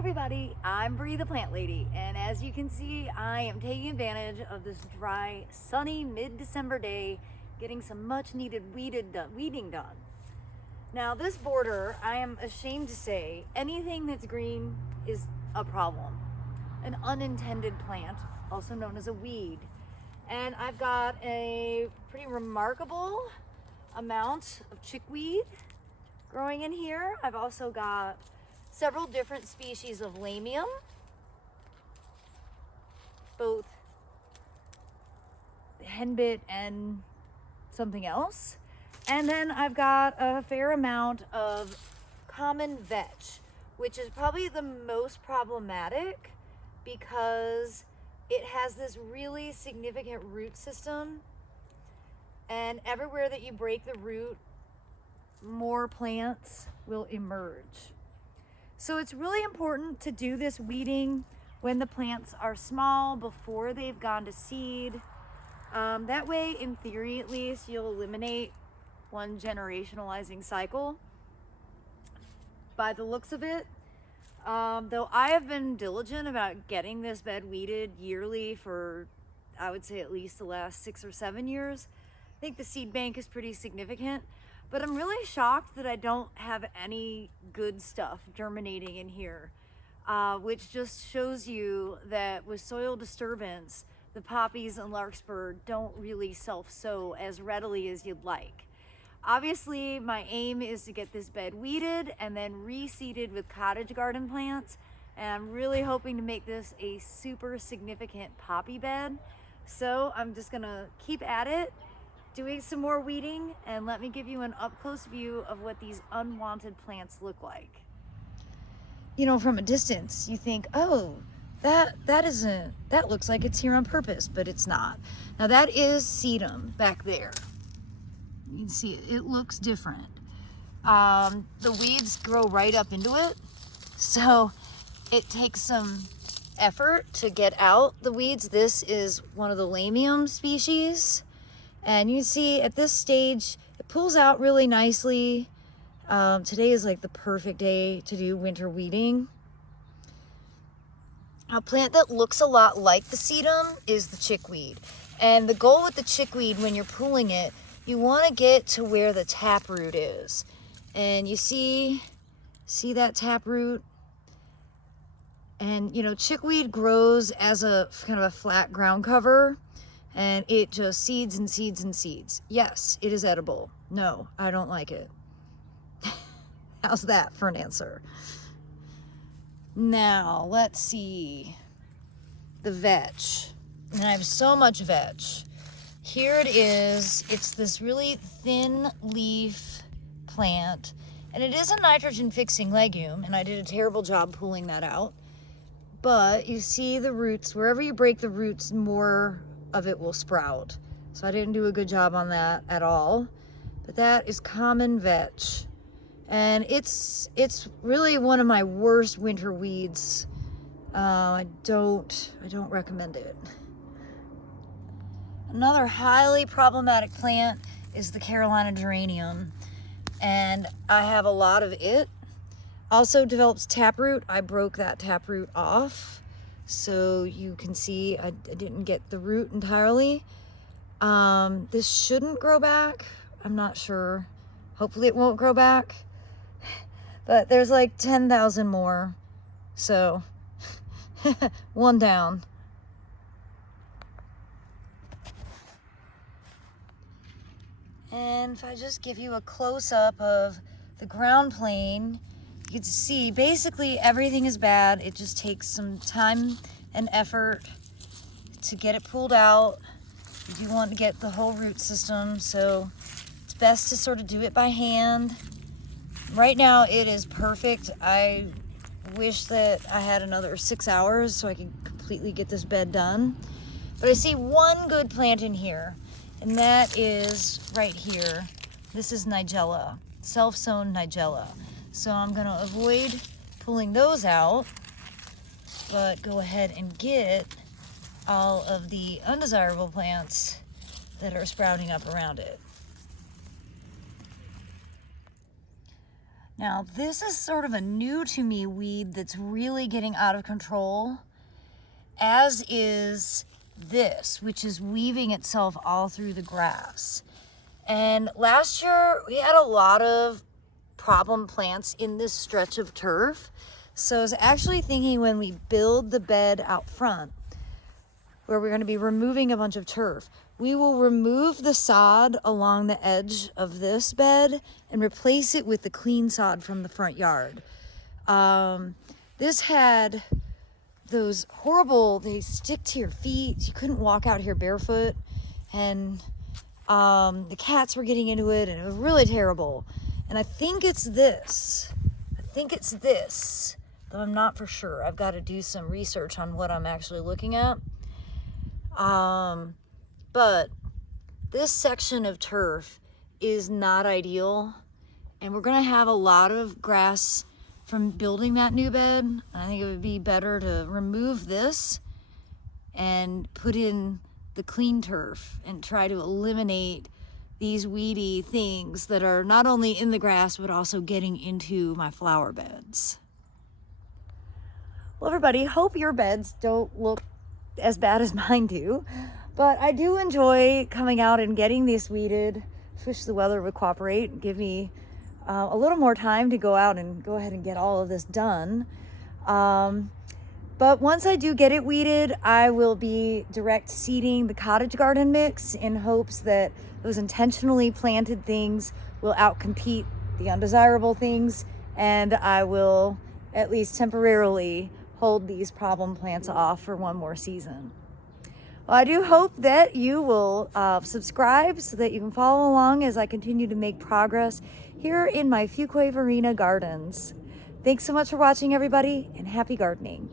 everybody, I'm Bree the Plant Lady, and as you can see, I am taking advantage of this dry, sunny mid-December day, getting some much needed weeding done. Now this border, I am ashamed to say, anything that's green is a problem. An unintended plant, also known as a weed. And I've got a pretty remarkable amount of chickweed growing in here. I've also got several different species of lamium, both henbit and something else. And then I've got a fair amount of common vetch, which is probably the most problematic because it has this really significant root system, and everywhere that you break the root, more plants will emerge. So it's really important to do this weeding when the plants are small, before they've gone to seed. That way, in theory at least, you'll eliminate one generationalizing cycle. By the looks of it, though I have been diligent about getting this bed weeded yearly for, I would say, at least the last 6 or 7 years. I think the seed bank is pretty significant. But I'm really shocked that I don't have any good stuff germinating in here, which just shows you that with soil disturbance, the poppies and larkspur don't really self-sow as readily as you'd like. Obviously, my aim is to get this bed weeded and then reseeded with cottage garden plants. And I'm really hoping to make this a super significant poppy bed. So I'm just gonna keep at it, doing some more weeding, and let me give you an up-close view of what these unwanted plants look like. You know, from a distance, you think, oh, that looks like it's here on purpose, but it's not. Now that is sedum back there. You can see it looks different. The weeds grow right up into it, so it takes some effort to get out the weeds. This is one of the lamium species. And you see at this stage, it pulls out really nicely. Today is like the perfect day to do winter weeding. A plant that looks a lot like the sedum is the chickweed. And the goal with the chickweed, when you're pulling it, you want to get to where the taproot is. And you see that taproot? And you know, chickweed grows as a kind of a flat ground cover. And it just seeds and seeds and seeds. Yes, it is edible. No, I don't like it. How's that for an answer? Now, let's see. The vetch. And I have so much vetch. Here it is. It's this really thin leaf plant. And it is a nitrogen fixing legume. And I did a terrible job pulling that out. But you see the roots. Wherever you break the roots, more of it will sprout. So I didn't do a good job on that at all. But that is common vetch. And it's really one of my worst winter weeds. I don't recommend it. Another highly problematic plant is the Carolina geranium. And I have a lot of it. Also develops taproot. I broke that taproot off. So you can see I didn't get the root entirely. This shouldn't grow back. I'm not sure. Hopefully it won't grow back. But there's like 10,000 more. So one down. And if I just give you a close-up of the ground plane, you can see basically everything is bad. It just takes some time and effort to get it pulled out. You do want to get the whole root system, so it's best to sort of do it by hand. Right now it is perfect. I wish that I had another 6 hours so I could completely get this bed done. But I see one good plant in here, and that is right here. This is Nigella, self-sown Nigella. So I'm gonna avoid pulling those out, but go ahead and get all of the undesirable plants that are sprouting up around it. Now, this is sort of a new to me weed that's really getting out of control, as is this, which is weaving itself all through the grass. And last year, we had a lot of problem plants in this stretch of turf. So I was actually thinking when we build the bed out front, where we're going to be removing a bunch of turf, we will remove the sod along the edge of this bed and replace it with the clean sod from the front yard. This had those horrible, they stick to your feet. You couldn't walk out here barefoot, and the cats were getting into it, and it was really terrible. And I think it's this, though I'm not for sure. I've got to do some research on what I'm actually looking at. But this section of turf is not ideal, and we're gonna have a lot of grass from building that new bed. I think it would be better to remove this and put in the clean turf and try to eliminate these weedy things that are not only in the grass but also getting into my flower beds. Well, everybody, hope your beds don't look as bad as mine do, but I do enjoy coming out and getting these weeded. I wish the weather would cooperate and give me a little more time to go out and go ahead and get all of this done. But once I do get it weeded, I will be direct seeding the cottage garden mix in hopes that those intentionally planted things will outcompete the undesirable things, and I will at least temporarily hold these problem plants off for one more season. Well, I do hope that you will subscribe so that you can follow along as I continue to make progress here in my Fuquay Varina gardens. Thanks so much for watching, everybody, and happy gardening.